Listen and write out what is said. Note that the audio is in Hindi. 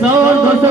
100-200